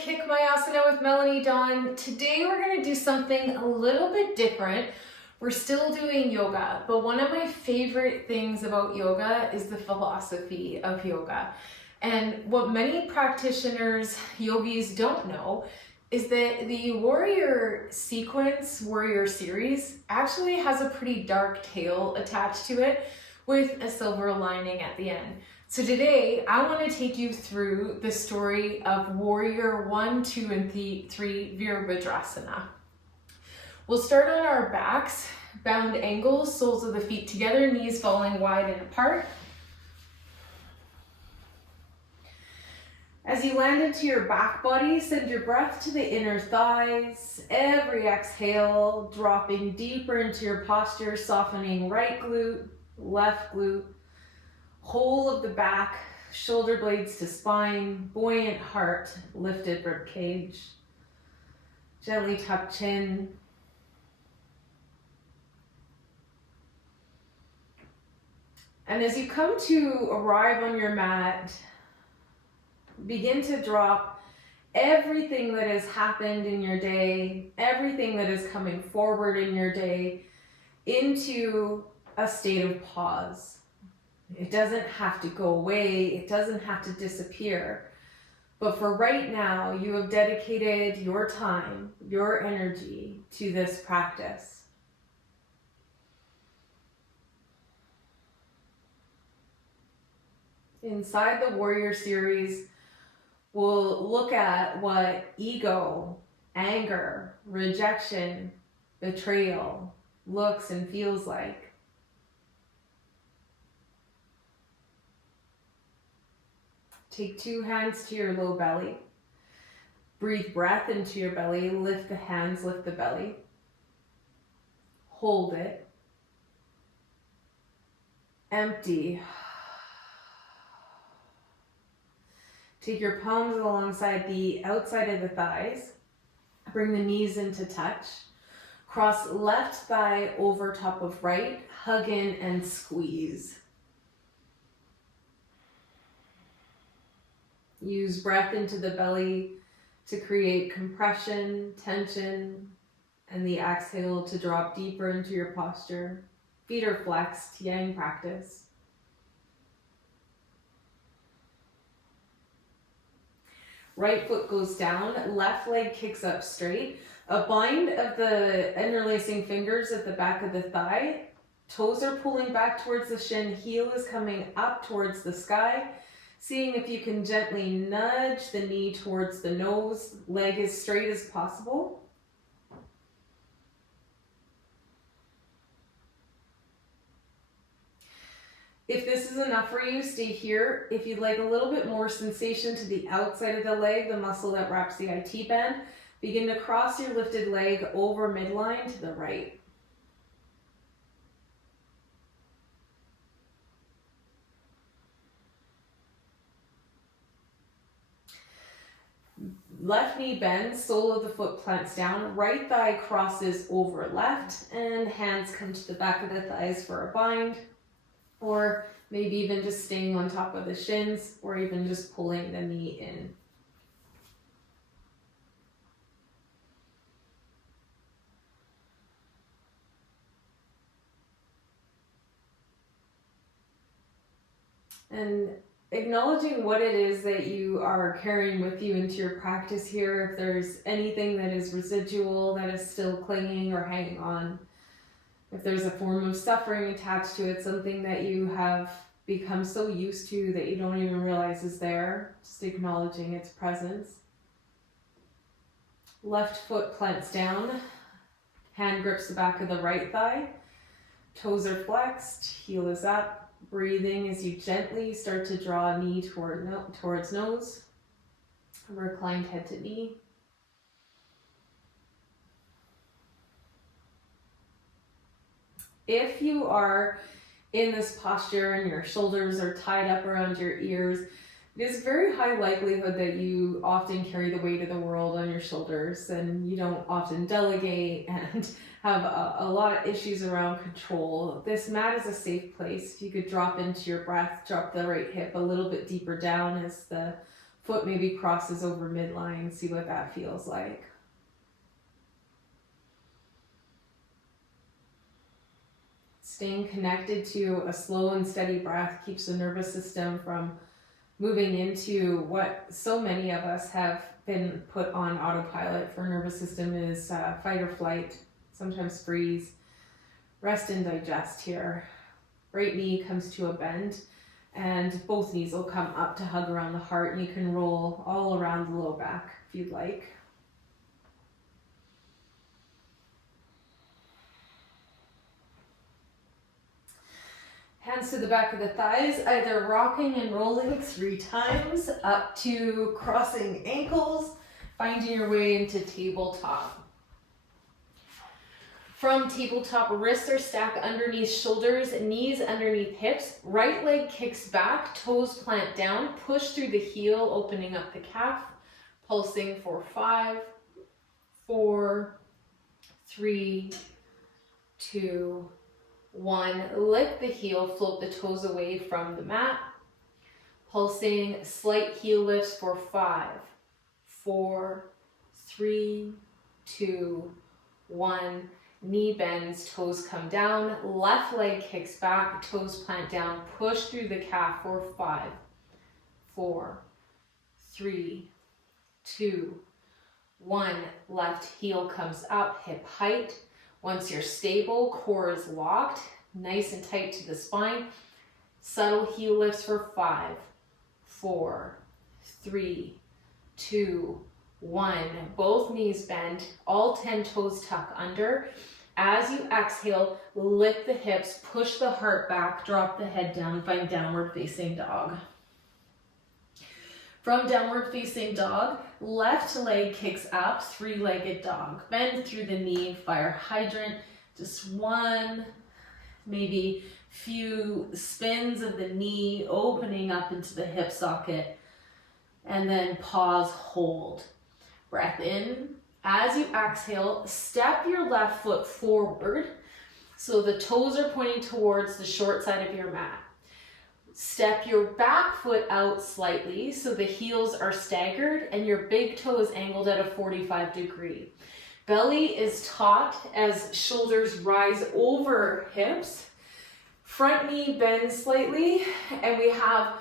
Kick My Asana with Melanie Dawn. Today we're going to do something a little bit different. We're still doing yoga, but one of my favorite things about yoga is the philosophy of yoga. And what many practitioners, yogis don't know is that the warrior series actually has a pretty dark tale attached to it with a silver lining at the end. So today I want to take you through the story of warrior 1, 2, and 3 Virabhadrasana. We'll start on our backs, bound ankles, soles of the feet together, knees falling wide and apart. As you land into your back body, send your breath to the inner thighs. Every exhale, dropping deeper into your posture, softening right glute, left glute, whole of the back, shoulder blades to spine, buoyant heart, lifted rib cage. Gently tuck chin. And as you come to arrive on your mat, begin to drop everything that has happened in your day, everything that is coming forward in your day into a state of pause. It doesn't have to go away, it doesn't have to disappear. But for right now, you have dedicated your time, your energy to this practice. Inside the Warrior series, we'll look at what ego, anger, rejection, betrayal looks and feels like. Take 2 hands to your low belly. Breathe breath into your belly. Lift the hands, lift the belly. Hold it. Empty. Take your palms alongside the outside of the thighs. Bring the knees into touch. Cross left thigh over top of right. Hug in and squeeze. Use breath into the belly to create compression, tension, and the exhale to drop deeper into your posture. Feet are flexed, yang practice. Right foot goes down, left leg kicks up straight. A bind of the interlacing fingers at the back of the thigh. Toes are pulling back towards the shin, heel is coming up towards the sky. Seeing if you can gently nudge the knee towards the nose, leg as straight as possible. If this is enough for you, stay here. If you'd like a little bit more sensation to the outside of the leg, the muscle that wraps the IT band, begin to cross your lifted leg over midline to the right. Left knee bends, sole of the foot plants down, right thigh crosses over left, and hands come to the back of the thighs for a bind, or maybe even just staying on top of the shins, or even just pulling the knee in. And acknowledging what it is that you are carrying with you into your practice here, if there's anything that is residual, that is still clinging or hanging on, if there's a form of suffering attached to it, something that you have become so used to that you don't even realize is there, just acknowledging its presence. Left foot plants down, hand grips the back of the right thigh, toes are flexed, heel is up. Breathing as you gently start to draw knee towards nose, reclined head to knee. If you are in this posture and your shoulders are tied up around your ears, it is very high likelihood that you often carry the weight of the world on your shoulders and you don't often delegate and have a lot of issues around control. This mat is a safe place. If you could drop into your breath, drop the right hip a little bit deeper down as the foot maybe crosses over midline. See what that feels like. Staying connected to a slow and steady breath keeps the nervous system from moving into what so many of us have been put on autopilot for. Nervous system is fight or flight, sometimes freeze. Rest and digest here. Right knee comes to a bend, and both knees will come up to hug around the heart, and you can roll all around the low back if you'd like. Hands to the back of the thighs, either rocking and rolling 3 times up to crossing ankles, finding your way into tabletop. From tabletop, wrists are stacked underneath shoulders, knees underneath hips, right leg kicks back, toes plant down, push through the heel, opening up the calf, pulsing for 5, 4, 3, 2, 1. Lift the heel, float the toes away from the mat, pulsing, slight heel lifts for 5, 4, 3, 2, 1. Knee bends, toes come down, left leg kicks back, toes plant down, push through the calf for 5, 4, 3, 2, 1. Left heel comes up, hip height. Once you're stable, core is locked, nice and tight to the spine. Subtle heel lifts for 5, 4, 3, 2, 1. Both knees bend, all 10 toes tuck under. As you exhale, lift the hips, push the heart back, drop the head down, find downward facing dog. From downward facing dog, left leg kicks up, 3-legged dog. Bend through the knee, fire hydrant, just 1, maybe few spins of the knee, opening up into the hip socket, and then pause, hold. Breath in. As you exhale, step your left foot forward so the toes are pointing towards the short side of your mat. Step your back foot out slightly so the heels are staggered and your big toe is angled at a 45 degree. Belly is taut as shoulders rise over hips. Front knee bends slightly, and we have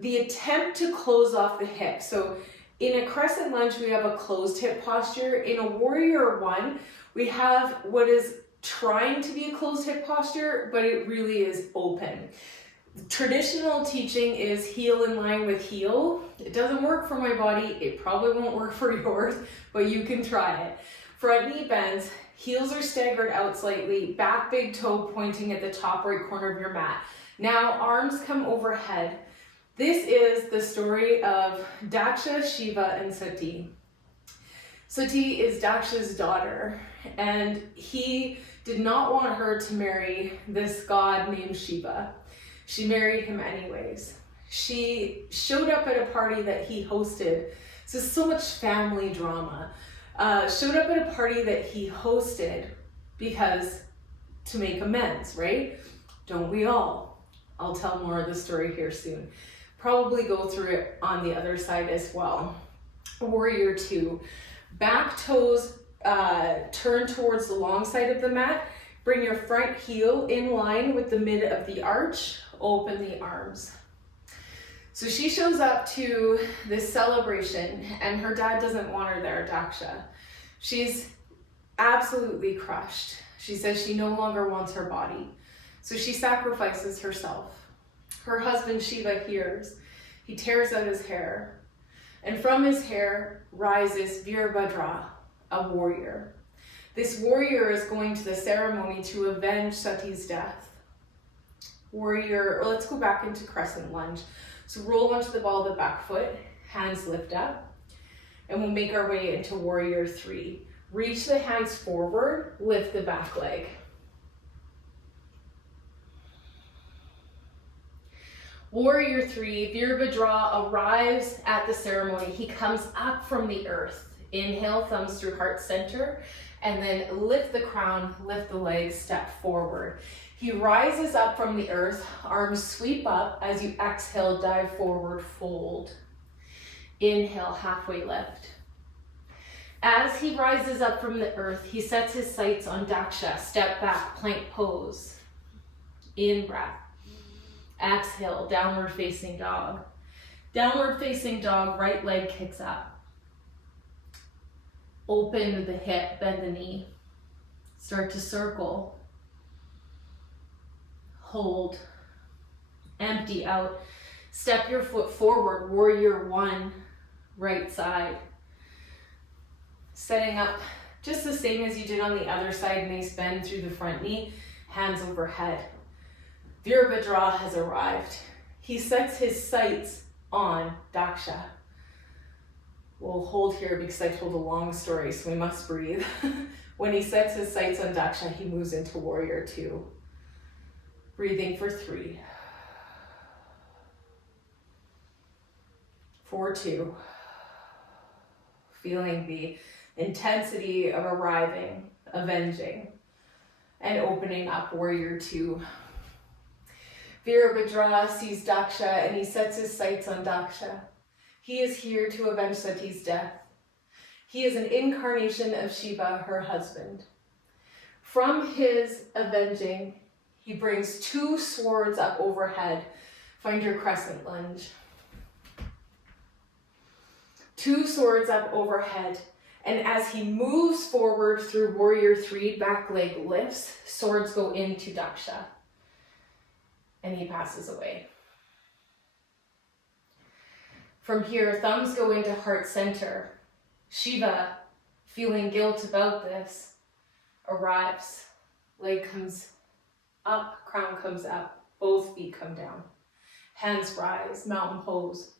the attempt to close off the hip. So in a crescent lunge, we have a closed hip posture. In a warrior 1, we have what is trying to be a closed hip posture, but it really is open. Traditional teaching is heel in line with heel. It doesn't work for my body. It probably won't work for yours, but you can try it. Front knee bends, heels are staggered out slightly, back big toe pointing at the top right corner of your mat. Now arms come overhead. This is the story of Daksha, Shiva, and Sati. Sati is Daksha's daughter, and he did not want her to marry this god named Shiva. She married him anyways. She showed up at a party that he hosted. This is so much family drama. Showed up at a party that he hosted because to make amends, right? Don't we all? I'll tell more of the story here soon. Probably go through it on the other side as well. Warrior 2. Back toes turn towards the long side of the mat. Bring your front heel in line with the mid of the arch. Open the arms. So she shows up to this celebration and her dad doesn't want her there, Daksha. She's absolutely crushed. She says she no longer wants her body. So she sacrifices herself. Her husband Shiva hears. He tears out his hair. And from his hair rises Virabhadra, a warrior. This warrior is going to the ceremony to avenge Sati's death. Warrior, or let's go back into crescent lunge. So roll onto the ball of the back foot, hands lift up, and we'll make our way into warrior 3. Reach the hands forward, lift the back leg. Warrior 3, Virabhadra arrives at the ceremony. He comes up from the earth. Inhale, thumbs through heart center, and then lift the crown, lift the legs, step forward. He rises up from the earth, arms sweep up. As you exhale, dive forward, fold. Inhale, halfway lift. As he rises up from the earth, he sets his sights on Daksha, step back, plank pose. In breath. Exhale, downward facing dog. Downward facing dog, right leg kicks up. Open the hip, bend the knee. Start to circle. Hold. Empty out. Step your foot forward, warrior one, right side. Setting up just the same as you did on the other side, nice bend through the front knee, hands overhead. Virabhadra has arrived. He sets his sights on Daksha. We'll hold here because I told a long story, so we must breathe. When he sets his sights on Daksha, he moves into warrior two. Breathing for 3. For 2. Feeling the intensity of arriving, avenging, and opening up warrior two. Virabhadra sees Daksha and he sets his sights on Daksha. He is here to avenge Sati's death. He is an incarnation of Shiva, her husband. From his avenging, he brings 2 swords up overhead. Find your crescent lunge. 2 swords up overhead. And as he moves forward through warrior 3, back leg lifts, swords go into Daksha. And he passes away. From here, thumbs go into heart center. Shiva, feeling guilt about this, arrives. Leg comes up, crown comes up, both feet come down. Hands rise, mountain pose.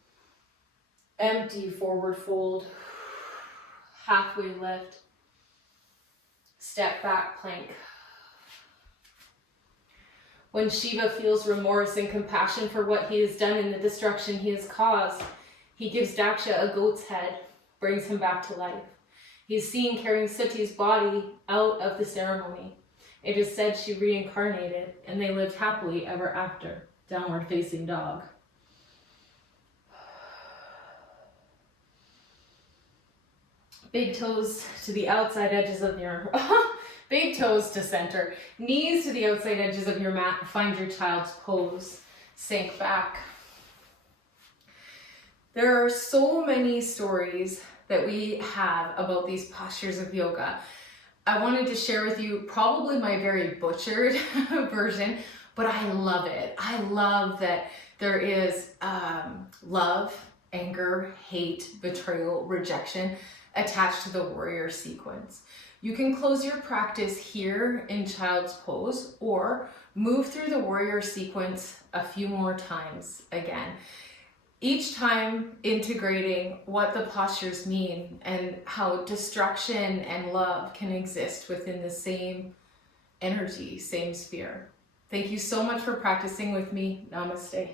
Empty, forward fold. Halfway lift. Step back, plank. When Shiva feels remorse and compassion for what he has done and the destruction he has caused, he gives Daksha a goat's head, brings him back to life. He is seen carrying Sati's body out of the ceremony. It is said she reincarnated and they lived happily ever after. Downward facing dog. Big toes to the outside edges of your, big toes to center. Knees to the outside edges of your mat. Find your child's pose. Sink back. There are so many stories that we have about these postures of yoga. I wanted to share with you probably my very butchered version, but I love it. I love that there is love, anger, hate, betrayal, rejection attached to the warrior sequence. You can close your practice here in child's pose or move through the warrior sequence a few more times again. Each time integrating what the postures mean and how destruction and love can exist within the same energy, same sphere. Thank you so much for practicing with me. Namaste.